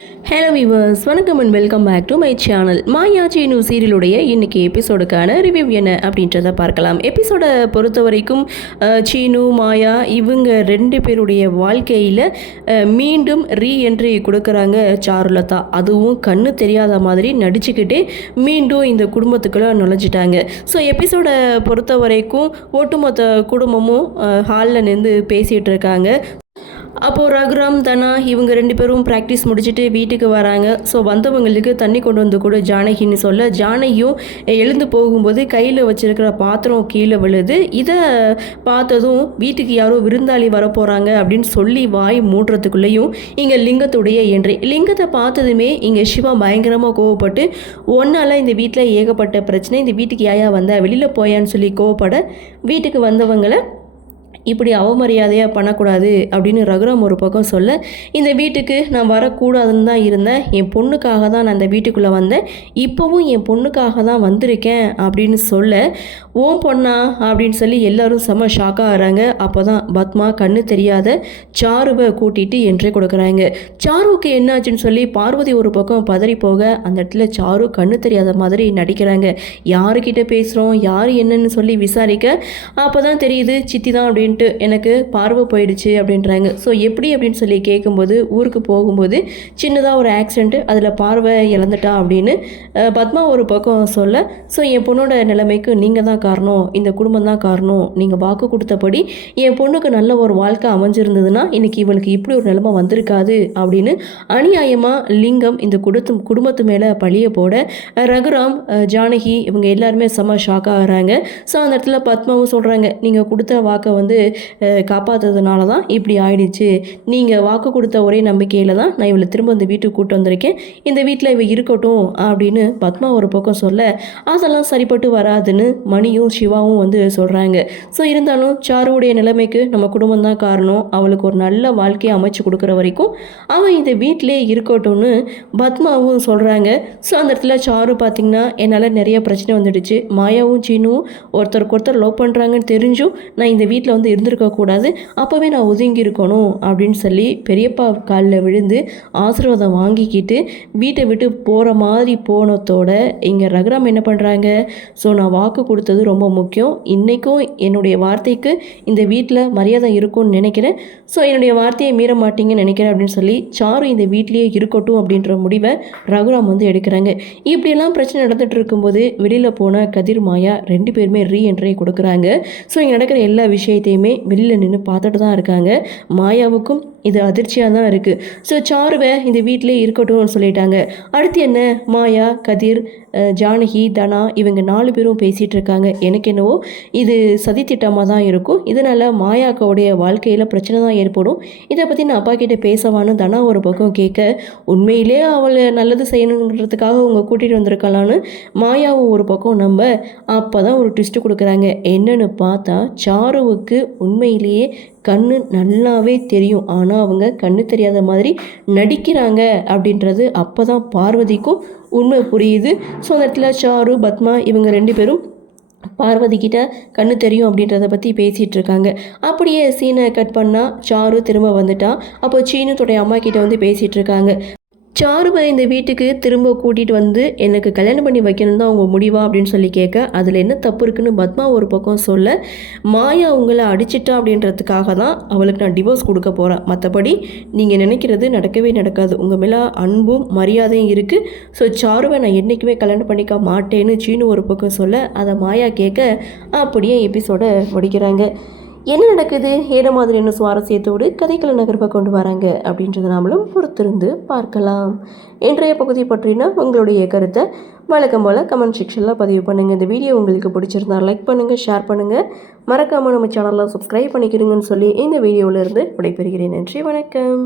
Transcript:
Hello viewers, வணக்கம் and welcome back to my channel. Maya Seenu சீரியலுடைய இன்னைக்கு எபிசோடுக்கான ரிவ்யூ என்ன அப்படின்றத பார்க்கலாம். எபிசோடை பொறுத்த வரைக்கும் சீனு மாயா இவங்க ரெண்டு பேருடைய வாழ்க்கையில் மீண்டும் ரீஎன்ட்ரி கொடுக்குறாங்க சாருலதா. அதுவும் கண்ணு தெரியாத மாதிரி நடிச்சுக்கிட்டே மீண்டும் இந்த குடும்பத்துக்குள்ளே நுழைஞ்சிட்டாங்க. ஸோ எபிசோடை பொறுத்த வரைக்கும் ஒட்டுமொத்த குடும்பமும் ஹாலில் நின்று பேசிகிட்டு இருக்காங்க. அப்போது ரகுராம் தனா இவங்க ரெண்டு பேரும் ப்ராக்டிஸ் முடிச்சுட்டு வீட்டுக்கு வராங்க. ஸோ வந்தவங்களுக்கு தண்ணி கொண்டு வந்து கூட ஜானகின்னு சொல்ல, ஜானகியும் எழுந்து போகும்போது கையில் வச்சுருக்கிற பாத்திரம் கீழே விழுது. இதை பார்த்ததும் வீட்டுக்கு யாரோ விருந்தாளி வரப்போகிறாங்க அப்படின்னு சொல்லி வாய் மூடுறதுக்குள்ளேயும் இங்கே லிங்கத்துடைய என்ட்ரி. லிங்கத்தை பார்த்ததுமே இங்கே சிவா பயங்கரமாக கோவப்பட்டு, ஒன்றால் இந்த வீட்டில் ஏகப்பட்ட பிரச்சனை, இந்த வீட்டுக்கு யாயா வந்த வெளியில் போயான்னு சொல்லி கோவப்பட, வீட்டுக்கு வந்தவங்களை இப்படி அவமரியாதையாக பண்ணக்கூடாது அப்படின்னு ரகுராம் ஒரு பக்கம் சொல்ல, இந்த வீட்டுக்கு நான் வரக்கூடாதுன்னு தான் இருந்தேன், என் பொண்ணுக்காக தான் நான் இந்த வீட்டுக்குள்ளே வந்தேன், இப்போவும் என் பொண்ணுக்காக தான் வந்திருக்கேன் அப்படின்னு சொல்ல, ஓம் பொண்ணா அப்படின்னு சொல்லி எல்லோரும் செம்ம ஷாக்காக ஆகிறாங்க. அப்போ தான் பத்மா கண்ணு தெரியாத சாருவை கூட்டிகிட்டு என்ட்ரி கொடுக்குறாங்க. சாருவுக்கு என்னாச்சுன்னு சொல்லி பார்வதி ஒரு பக்கம் பதறி போக, அந்த இடத்துல சாரு கண்ணு தெரியாத மாதிரி நடிக்கிறாங்க. யாருக்கிட்ட பேசுகிறோம், யார் என்னன்னு சொல்லி விசாரிக்க, அப்போ தான் தெரியுது சித்தி தான் அப்படின்னு எனக்கு பார்வை போயிடுச்சு அப்படின்றாங்க. ஸோ எப்படி அப்படின்னு சொல்லி கேட்கும்போது, ஊருக்கு போகும்போது சின்னதாக ஒரு ஆக்சிடென்ட்டு, அதில் பார்வை இழந்துட்டா அப்படின்னு பத்மா ஒரு பக்கம் சொல்ல, ஸோ என் பொண்ணோட நிலைமைக்கு நீங்கள் தான் காரணம், இந்த குடும்பம் தான் காரணம், நீங்கள் வாக்கு கொடுத்தபடி என் பொண்ணுக்கு நல்ல ஒரு வாழ்க்கை அமைஞ்சிருந்ததுன்னா இன்றைக்கி இவளுக்கு இப்படி ஒரு நிலைமை வந்திருக்காது அப்படின்னு அநியாயமாக லிங்கம் இந்த குடும்பத்து மேலே பழிய போட, ரகுராம் ஜானகி இவங்க எல்லாருமே செம்ம ஷாக்காக ஆகிறாங்க. ஸோ அந்த இடத்துல பத்மாவும் சொல்கிறாங்க, நீங்கள் கொடுத்த வாக்கை காப்பாற்றுறதுனால தான் இப்படி ஆயிடுச்சு, நீங்கள் வாக்கு கொடுத்த ஒரே நம்பிக்கையில் தான் நான் இவளை திரும்ப இந்த வீட்டுக்கு கூட்டு வந்திருக்கேன், இந்த வீட்டில் இவ இருக்கட்டும் அப்படின்னு பத்மா ஒரு பக்கம் சொல்ல, அதெல்லாம் சரிப்பட்டு வராதுன்னு மணியும் சிவாவும் சொல்கிறாங்க. ஸோ இருந்தாலும் சாருவுடைய நிலைமைக்கு நம்ம குடும்பம் தான் காரணம், அவளுக்கு ஒரு நல்ல வாழ்க்கையை அமைச்சு கொடுக்குற வரைக்கும் அவன் இந்த வீட்டிலே இருக்கட்டும்னு பத்மாவும் சொல்கிறாங்க. ஸோ அந்த இடத்துல சாரு பார்த்திங்கன்னா, என்னால் நிறைய பிரச்சனை வந்துடுச்சு, மாயாவும் சீனுவும் ஒருத்தருக்கு ஒருத்தர் லவ் பண்ணுறாங்கன்னு தெரிஞ்சும் நான் இந்த வீட்டில் இருந்திருக்கக்கூடாது, அப்போவே நான் ஒதுங்கி இருக்கணும் அப்படின்னு சொல்லி பெரியப்பா காலில் விழுந்து ஆசீர்வாதம் வாங்கிக்கிட்டு வீட்டை விட்டு போகிற மாதிரி போனதோட இங்கே ரகுராம் என்ன பண்ணுறாங்க, ஸோ நான் வாக்கு கொடுத்தது ரொம்ப முக்கியம், இன்றைக்கும் என்னுடைய வார்த்தைக்கு இந்த வீட்டில் மரியாதை இருக்கும்னு நினைக்கிறேன், ஸோ என்னுடைய வார்த்தையை மீற மாட்டீங்கன்னு நினைக்கிறேன் அப்படின்னு சொல்லி சாரு இந்த வீட்லேயே இருக்கட்டும் அப்படின்ற முடிவை ரகுராம் எடுக்கிறாங்க. இப்படியெல்லாம் பிரச்சனை நடந்துகிட்டு இருக்கும்போது வெளியில் போன கதிர் மாயா ரெண்டு பேருமே ரீஎன்ட்ரி கொடுக்குறாங்க. ஸோ இங்கே நடக்கிற எல்லா விஷயத்தையுமே வெளியில் நின்று பார்த்துட்டு தான் இருக்காங்க. மாயாவுக்கும் இது அதிர்ச்சியாக தான் இருக்குது. ஸோ சாருவை இந்த வீட்டிலே இருக்கட்டும்னு சொல்லிட்டாங்க. அடுத்து என்ன, மாயா, கதிர், ஜானகி, தனா இவங்க 4 பேரும் பேசிகிட்டு இருக்காங்க. எனக்கு என்னவோ இது சதித்திட்டமாக தான் இருக்கும், இதனால் மாயாக்காவுடைய வாழ்க்கையில் பிரச்சனை தான் ஏற்படும், இதை பற்றி நான் அப்பா கிட்டே பேசவான்னு தனா ஒரு பக்கம் கேட்க, உண்மையிலே அவளை நல்லது செய்யணுங்கிறதுக்காக அவங்க கூட்டிகிட்டு வந்திருக்கலான்னு மாயாவும் ஒரு பக்கம் நம்ப, அப்போ தான் ஒரு ட்விஸ்ட்டு கொடுக்குறாங்க. என்னன்னு பார்த்தா சாருவுக்கு உண்மையிலேயே கண்ணு நல்லாவே தெரியும், ஆனால் அவங்க கண்ணு தெரியாத மாதிரி நடிக்கிறாங்க அப்படின்றது அப்போ தான் பார்வதிக்கும் உண்மை புரியுது. ஸோ அந்த இடத்துல சாரு, பத்மா இவங்க 2 பேரும் பார்வதி கிட்ட கண்ணு தெரியும் அப்படின்றத பற்றி பேசிகிட்டு இருக்காங்க. அப்படியே சீனை கட் பண்ணால் சாரு திரும்ப வந்துட்டா. அப்போ சீனுடைய அம்மா கிட்ட பேசிகிட்டு இருக்காங்க. சாருவை இந்த வீட்டுக்கு திரும்ப கூட்டிகிட்டு எனக்கு கல்யாணம் பண்ணி வைக்கணும் தான் அவங்க முடிவா அப்படின்னு சொல்லி கேட்க, அதில் என்ன தப்பு இருக்குன்னு பத்மா ஒரு பக்கம் சொல்ல, மாயா உங்களை அடிச்சிட்டா அப்படின்றதுக்காக தான் அவளுக்கு நான் டிவோர்ஸ் கொடுக்க போகிறேன், மற்றபடி நீங்கள் நினைக்கிறது நடக்கவே நடக்காது, உங்கள் மேலே அன்பும் மரியாதையும் இருக்குது, ஸோ சாருவை நான் என்றைக்குமே கல்யாணம் பண்ணிக்க மாட்டேன்னு சீனு ஒரு பக்கம் சொல்ல, அதை மாயா கேட்க அப்படியே எபிசோடை முடிக்கிறாங்க. என்ன நடக்குது, ஏன மாதிரி என்ன சுவாரஸ்யத்தோடு கதைக்கள நகர்வை கொண்டு வராங்க அப்படின்றத நாமளும் பொறுத்திருந்து பார்க்கலாம். இன்றைய பகுதி பற்றினா உங்களுடைய கருத்தை வழக்கம் போல் கமெண்ட் செக்ஷனில் பதிவு பண்ணுங்கள். இந்த வீடியோ உங்களுக்கு பிடிச்சிருந்தா லைக் பண்ணுங்கள், ஷேர் பண்ணுங்கள், மறக்காமல் நம்ம சேனலில் சப்ஸ்கிரைப் பண்ணிக்கிறீங்கன்னு சொல்லி இந்த வீடியோவிலேருந்து விடைபெறுகிறேன். நன்றி, வணக்கம்.